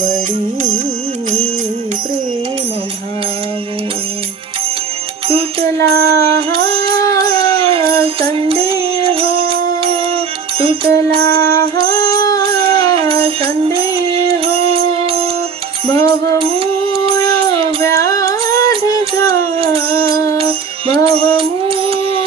ी प्रेम भावे। तुतलाः संदेह तुतलाः सन्देह भव